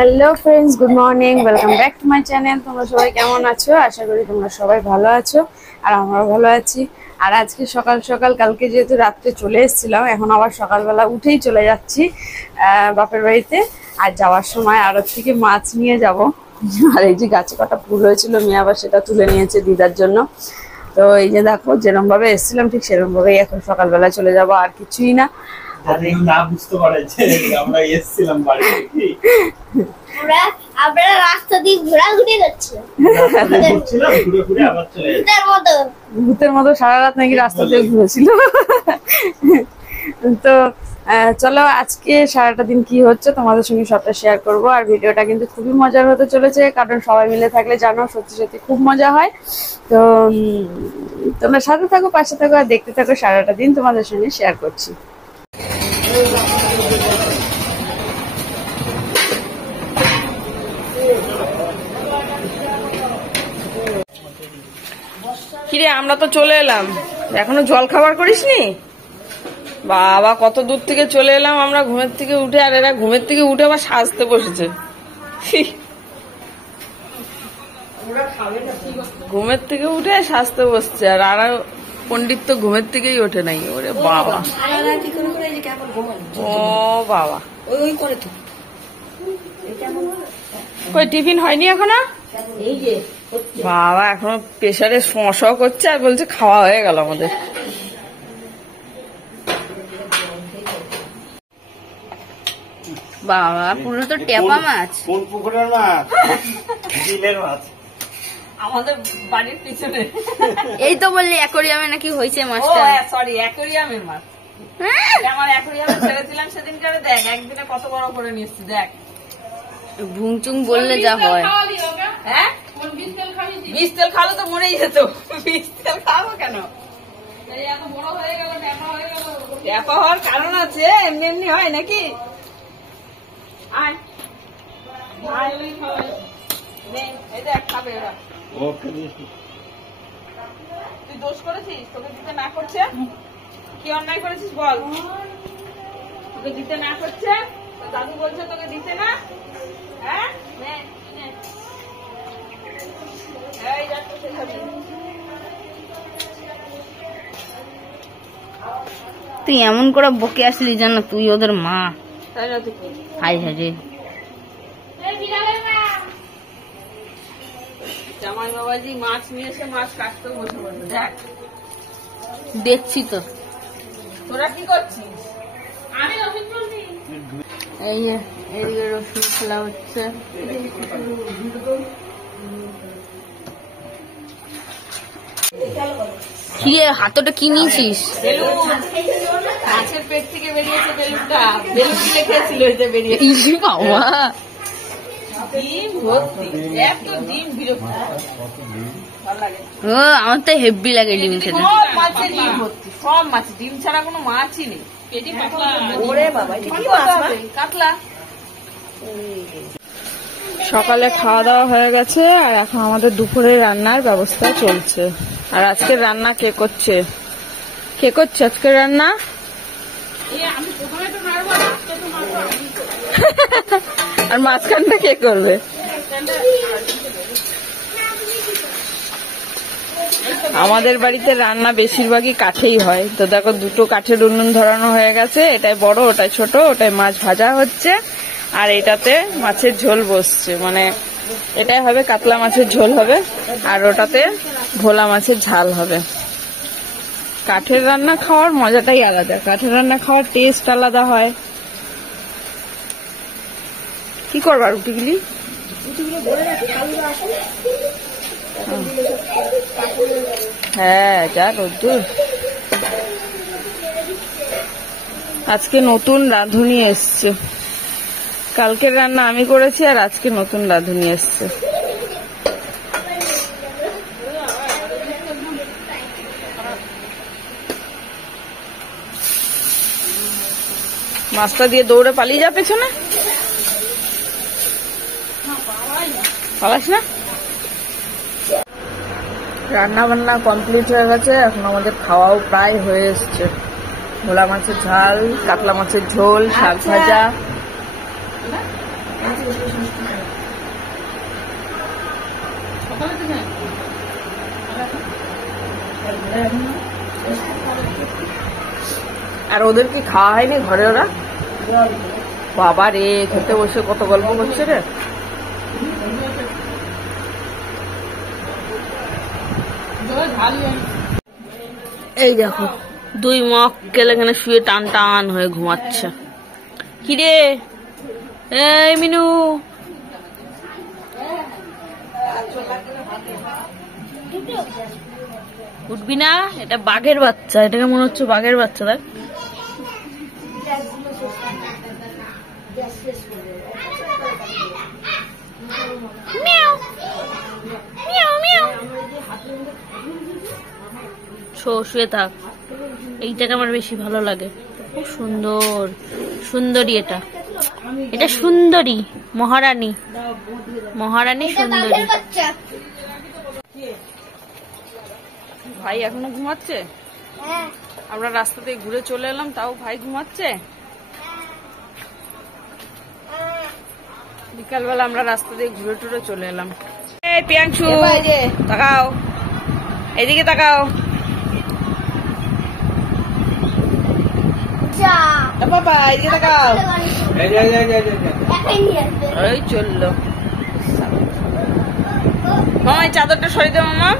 Hello friends, good morning, welcome back to my channel. তোমরা সবাই কেমন আছো? আশা করি তোমরা সবাই ভালো আছো, আর আমরাও ভালো আছি। আর আজকে সকাল সকাল, কালকে যেহেতু রাত্রে চলে এসেছিলাম, এখন আবার সকালবেলা উঠেই চলে যাচ্ছি বাপের বাড়িতে। আর যাওয়ার সময় আড়ত থেকে মাছ নিয়ে যাব। আর এই যে গাছে কটা ফুল হয়েছিল, মেয়ে আবার সেটা তুলে নিয়েছে দিদার জন্য। তো এই যে দেখো, যেরকম ভাবে এসেছিলাম ঠিক সেরকম ভাবেই এখন সকালবেলা চলে যাব, আর কিছুই না। আমরা রাস্তা দিয়ে ঘোরাঘুরি করছিলাম, ভূতের মতো সারা রাত নাকি রাস্তা দিয়ে ঘুরেছিল। তো চলো, আজকে সারাটা দিন কি হচ্ছে তোমাদের সঙ্গে সবটা শেয়ার করব। আর ভিডিওটা কিন্তু খুবই মজার হতে চলেছে, কারণ সবাই মিলে থাকলে জানো সত্যি সত্যি খুব মজা হয়। তো তোমরা সাথে থাকো, পাশে থাকো, আর দেখতে থাকো। সারাটা দিন তোমাদের সঙ্গে শেয়ার করছি। কিরে, আমরা তো চলে এলাম, এখনো জল খাবার করিসনি? বাবা, কত দূর থেকে চলে এলাম আমরা ঘুমের থেকে উঠে, আর এরা ঘুমের থেকে উঠে আবার সাজতে বসেছে। ঘুমের থেকে উঠে সাজতে বসছে, আর আর পণ্ডিত তো ঘুমের থেকেই ওঠে নাই। ওরে বাবা, ও বাবা, কই টিফিন হয়নি এখনো? বাবা, এখনো প্রেসারে সমস্যা করছে, আর বলছে খাওয়া হয়ে গেল আমাদের। বাবা, পুরো তো টেপা মাছ। কোন পুকুরের মাছ? বিলের মাছ, আমাদের বাড়ির পিছনে। এই তো বললি অ্যাকোরিয়ামে নাকি হয়েছে মাছটা। সরি, অ্যাকোরিয়ামের মাছ। আমার অ্যাকোরিয়ামে ছেড়েছিলাম সেদিন, দেখ একদিনে কত বড় করে নিচ্ছি। দেখ, ভুংচুং বললে যা হয়। হ্যাঁ, বিষ তেল খাওয়ালে তো মরেই যেত। বিষ তেল খাওয়াবো কেন? এত বড় হয়ে গেল, ট্যাপা হওয়ার কারণ আছে, এমনি এমনি হয় নাকি? তুই দোষ করেছিস, তোকে দিতে না করছে? কি অন্যায় করেছিস বল? তোকে দিতে না করছে, দাদু বলছে তোকে দিতে না। হ্যাঁ, তুই এমন করে বকে আসলি যেন তুই ওদের মা। তাই না? তুই হাই হাই রে, জামাই বাবাজি মাছ নিয়ে এসে মাছ কাটতে বসে বলবে। দেখ, দেখছি তো। তোরা কি করছিস? আমি রসুন তুলছি। এই যে এদিকে রসুন খোলা হচ্ছে। কি রে, হাতটা কি নিয়েছিস? মাছের পেট থেকে বেরিয়েছে বেলুনটা। বেলুন লেখেছিল এতে বেরিয়েছে। ইসি বাবা, ডিম ভর্তি, এত ডিম বিরক্ত। ভালো লাগে। ও আমার তো হেভি লাগে ডিম খেতে। সব মাছে ডিম ভর্তি, সব মাছ। ডিম ছাড়া কোনো মাছই নেই। ওরে বাবা, কাতলা। সকালে খাওয়া দাওয়া হয়ে গেছে, আর এখন আমাদের দুপুরে রান্নার ব্যবস্থা চলছে। আর আজকের রান্না কে করছে? কে করছে আজকের রান্না? আর মাঝখানটা কে করবে? আমাদের বাড়িতে রান্না বেশিরভাগই কাঠেই হয়। তো দেখো, দুটো কাঠের উনুন ধরানো হয়ে গেছে। এটাই বড়, ওটাই ছোট। ওটাই মাছ ভাজা হচ্ছে, আর এটাতে মাছের ঝোল বসছে। মানে এটাই হবে কাতলা মাছের ঝোল হবে, আর ওটাতে ভোলা মাছের ঝাল হবে। কাঠের রান্না খাওয়ার মজাটাই আলাদা, কাঠের রান্না খাওয়ার টেস্ট আলাদা হয়। কি করবা রুটিগুলি? হ্যাঁ, যা রোদ্দুর। আজকে নতুন রাঁধুনি এসছে। কালকের রান্না আমি করেছি, আর আজকে নতুন রাঁধুনি এসছে। মাছটা দিয়ে দৌড়ে পালিয়ে যা পেছনে। পালাস না। রান্না বান্না কমপ্লিট হয়ে গেছে, এখন আমাদের খাওয়াও প্রায় হয়ে এসছে। ভোলা মাছের ঝাল, কাতলা মাছের ঝোল, শাক ভাজা। আর ওদের কি খাওয়া হয়নি ঘরে? ওরা বাবা রে, খেতে বসে কত গল্প করছে রে। এই দেখো দুই মক্কেল এখানে শুয়ে টান টান হয়ে ঘুমাচ্ছে। কিরে এই মিনু, উঠবি না? এটা বাঘের বাচ্চা, এটাকে মনে হচ্ছে বাঘের বাচ্চা। দেখ শুয়ে থাক। এইটাকে আমার বেশি ভালো লাগে, খুব সুন্দর সুন্দরী। এটা এটা সুন্দরী, মহারানী, মহারানী সুন্দরী। ভাই এখনো ঘুমাচ্ছে? আমরা রাস্তা থেকে ঘুরে চলে এলাম, তাও ভাই ঘুমাচ্ছে। বিকালবেলা আমরা রাস্তা দিয়ে ঘুরে টুরে চলে এলাম। এই পিয়াংশু, তাকাও, এদিকে তাকাও। বাবা এদিকে তাকাও। এই চললো। মামা এই চাদরটা সরিয়ে দে। মামা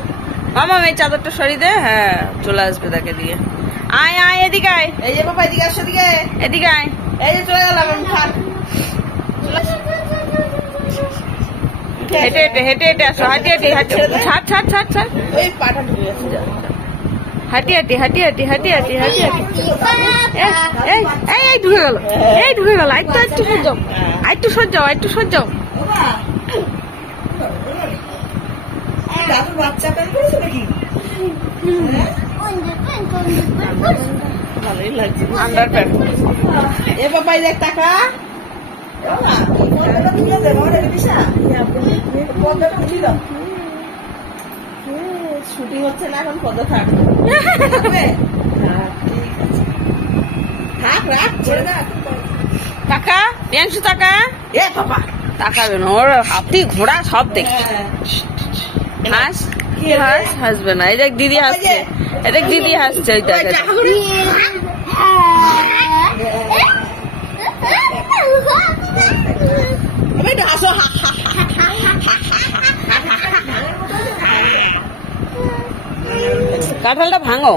মামা এই চাদরটা সরিয়ে দে। হ্যাঁ চলে আসবে তাকে দিয়ে। আয় আয় এদিকে আয়। এই যে বাবা এদিকে আসো, এদিকে এদিকে আয়। এই যে চলে গেলাম। হেঁটে হেঁটে হেঁটে হেঁটে আসো, হাঁটি হাঁটি হাঁটি। ছাড় ছাড় ছাড় ছাড়। এই পাটা ঢুকে যাচ্ছে। হাঁটি হাঁটি হাঁটি হাঁটি হাঁটি হাঁটি হাঁটি হাঁটি। এই এই এই ঢুকে গেল, এই ঢুকে গেল। আরেকটু একটু সজ্জাও, আরেকটু সজ্জাও, আরেকটু সজ্জাও। ভালোই লাগছে আন্ডার প্যান্ট। এ বাবা দেখ টাকা। শুটিং হচ্ছে না এখন, পদ্মা থাকবে। টাকা পিয়াংশু, টাকা। এ বাবা তাকাবে না, ওর হাতি ঘোড়া সব দেখে। হাস কি হাস, হাসবে না। এই দেখ দিদি হাসছে, এই দেখ দিদি হাসছে। ওই দেখ কাঁঠালটা ভাঙো।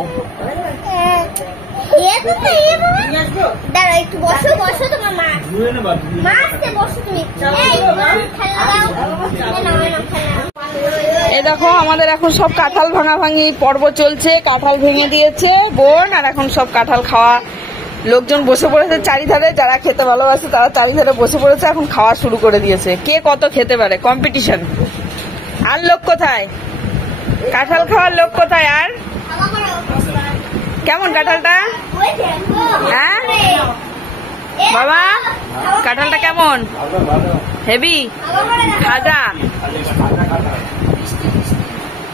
একটু বসো বসো, তোমার মা আসতে বসো তুমি। এই দেখো আমাদের এখন সব কাঁঠাল ভাঙা ভাঙি পর্ব চলছে। কাঁঠাল ভেঙে দিয়েছে বোন, আর এখন সব কাঁঠাল খাওয়া লোকজন বসে পড়েছে চারিধারে। যারা খেতে ভালোবাসে তারা চারিধারে বসে পড়েছে, এখন খাওয়া শুরু করে দিয়েছে। কে কত খেতে পারে, কম্পিটিশন। আর লোক কোথায়? কাঁঠাল খাওয়ার লোক কোথায়? আর কেমন কাঁঠালটা? হ্যাঁ বাবা কাঁঠালটা কেমন? হেভি, খাজা,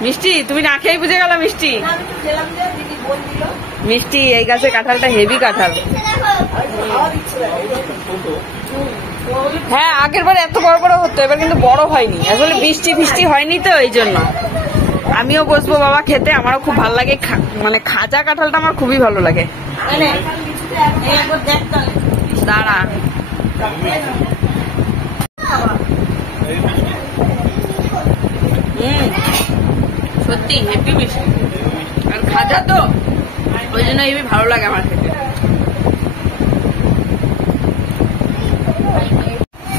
মিষ্টি। তুমি না খেয়ে বুঝে গেল মিষ্টি। মিষ্টি এই গাছে কাঁঠালটা হেভি কাঁঠাল। হ্যাঁ আগের বার এত বড় বড় হতো, এবার কিন্তু বড় হয়নি। আসলে বৃষ্টি ফিষ্টি হয়নি তো এই জন্য। আমিও বসবো বাবা খেতে, আমারও খুব ভালো লাগে। মানে খাজা কাঁঠালটা আমার খুবই ভালো লাগে। দাঁড়া সত্যি হেভি মিষ্টি, আর খাজা তো ওই জন্য হেভি ভালো লাগে আমার খেতে।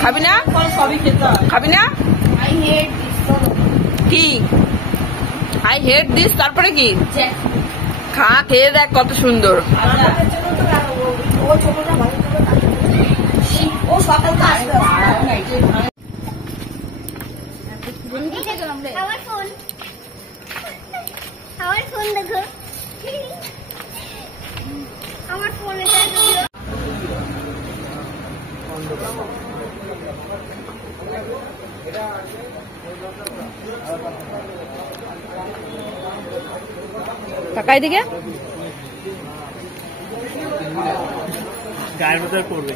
খাবি না? খাবি না? কি আই হেট দিস, তারপরে কি? খা, খেয়ে দেখ কত সুন্দর। আমার ফোন দেখো, আমার ফোনে কাকাই দিকে গায়ের ভেতরে করবে।